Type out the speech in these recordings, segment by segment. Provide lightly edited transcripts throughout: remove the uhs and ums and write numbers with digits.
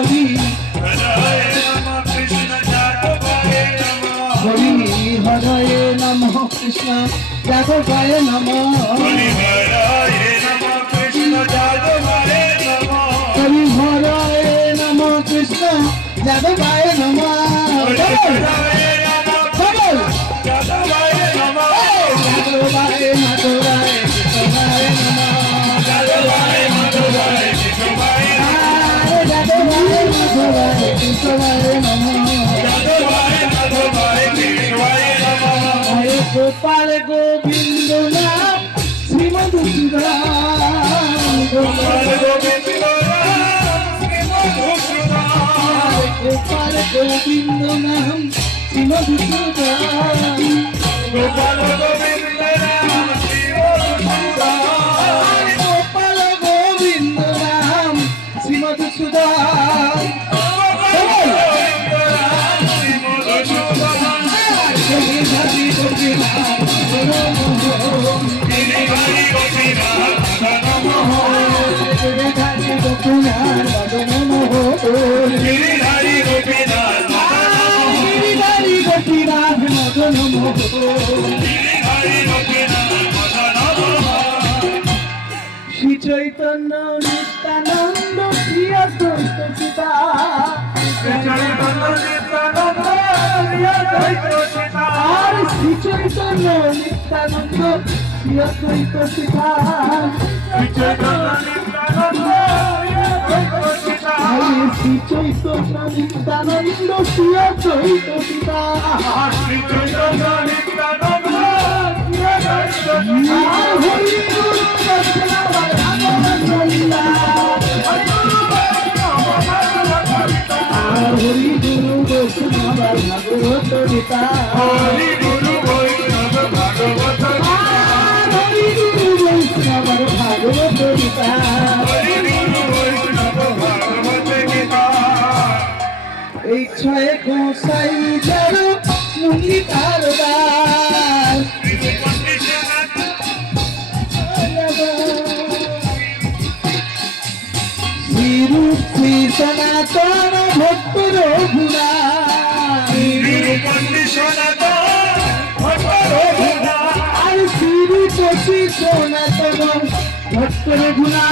হরি হরি হরয়ে নমঃ কৃষ্ণ যাদবায় নমঃ হরি হরয়ে নমঃ কৃষ্ণ যাদবায় নমঃ गोपाल गोविंद नाम श्रीमद गोपाल गोविंद गोपाल गोविंद नाम श्रीमद गोपाल गोविंद नाम गोपाल गोविंद नाम श्रीमद सुधा श्री चैतन्य नित्यानंद श्री अद्वैत सीता श्री चैतन्य नित्यानंद श्री अद्वैत सीता श्री चैतन्य नित्यानंद श्री अद्वैत सीता हरि गुरु वैष्णव भागवत गीता हरि गुरु वैष्णव भागवत हरि गुरु वैष्णव भागवत गीता हरि गुरु वैष्णव भागवत गीता এই ছয় গোসাই যার মুনি তার দাস শ্রীরূপ শ্রী সনাতন ভক্ত রঘুনা আর শ্রীরূপ শ্রী সনাতন ভক্ত রঘুনা আর শ্রীরূপ শ্রী সনাতন ভক্ত রঘুনা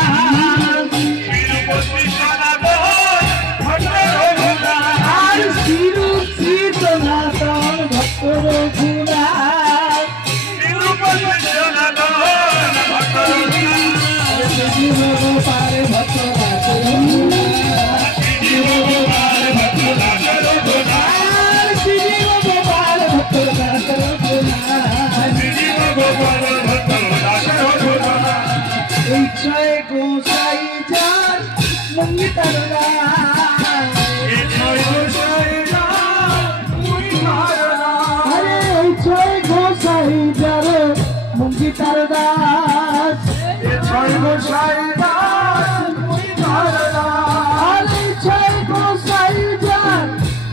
পারে ভক্ত জয় গোসাই যার মুনি তার আরে জয় গোসাই যার মুনি তার দাস জয় গোসাই আরে জয় গোসাই যার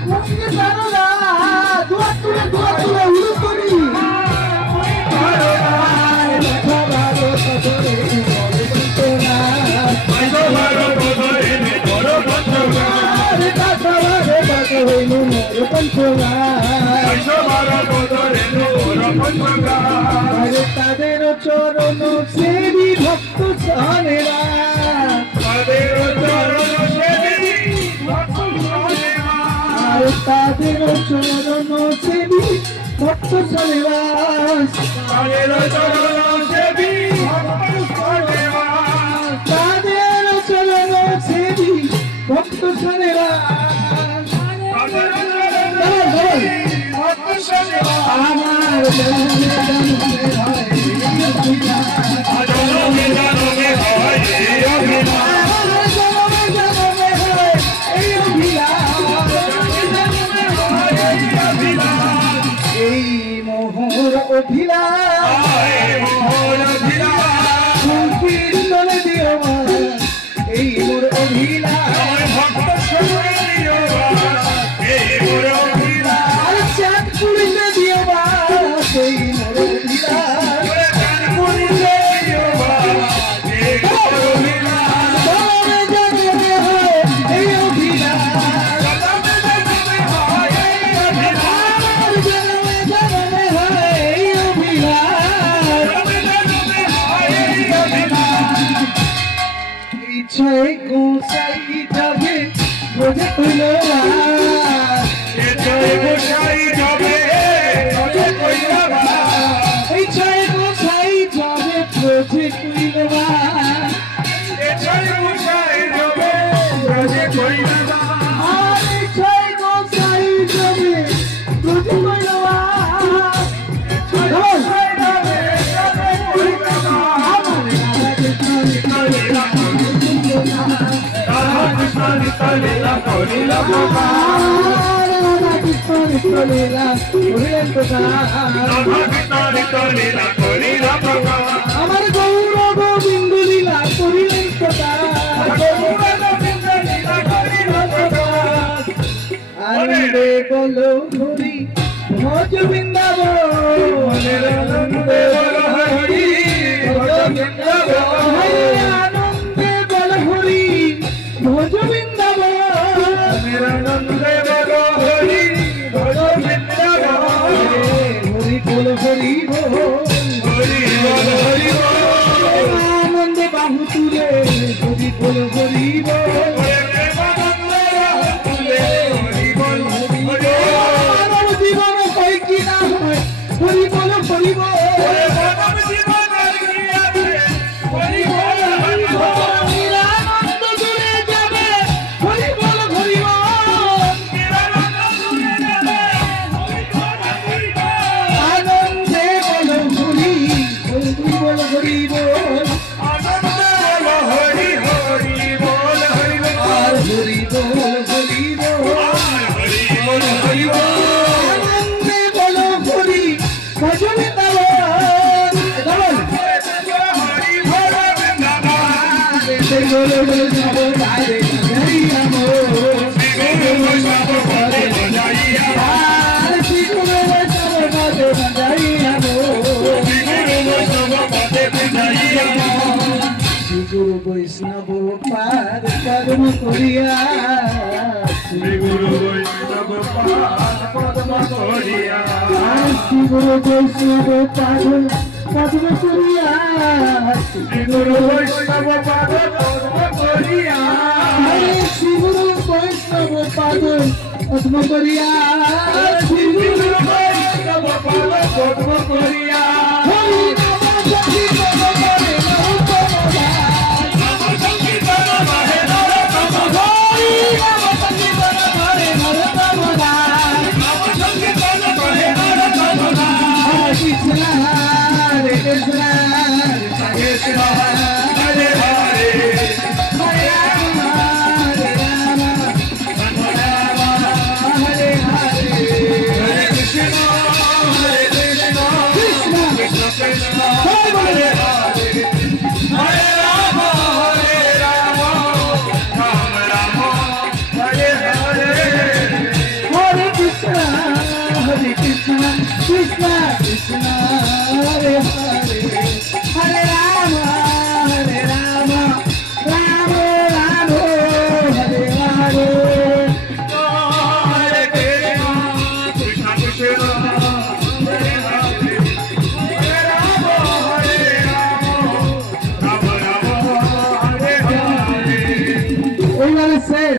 মুনি তার দাস দোয়া তুলে উড়ু করি তাদের চরণ সেবী ভক্ত সনেরা তাদের চরণ সেবী ভক্ত সনেরা তাদের চরণ সেবী ভক্ত সনেরা আমার এই মোহর অভিলাষ দিও এই মোর অভিলাষ চাঁদ পুরিতে দিও এই মোর অভিলাষ গোসাই যাবে বোঝে কইলবা এ ছয় গোসাই যাবে বোঝে কইলবা এই ছয় গোসাই যাবে বোঝে কইলবা এ ছয় গোসাই যাবে বোঝে কইলবা আর এই ছয় গোসাই যাবে বোঝে কইলবা আমার গৌর গোবিন্দ লীলা করিলেন কথা আনন্দে বলো হরি ভজ বৃন্দাবন আনন্দে বলো হরি ভজ বৃন্দাবন আনন্দে বলো হরি ভজ বৃন্দাবন আনন্দে বলো হরি ভজ বৃন্দাবন হরি বল হরি বল হরি বল হরি বল আনন্দে বাহু তুলে হরি বল হরি বল মানব জীবন কই কি না হয় হরি বল হরি বল নিরানন্দ দূরে যাবে হরি বল হরি বল আনন্দে বল হরি বল হরি বল আর হরি বল হরি বল আনন্দে বল হরি ভজনে গুরু বৈষ্ণব পাদ কর্ম করিয়া গুরু বৈষ্ণব পদ্ম করিয়া গুরু বৈষ্ণব পাদ কর্ম করিয়া গুরু বৈষ্ণব পদ্ম করিয়া শ্রী গুরু বৈষ্ণব পাদ পদ্ম করিয়া শ্রী গুরু বৈষ্ণব পদ্ম করিয়া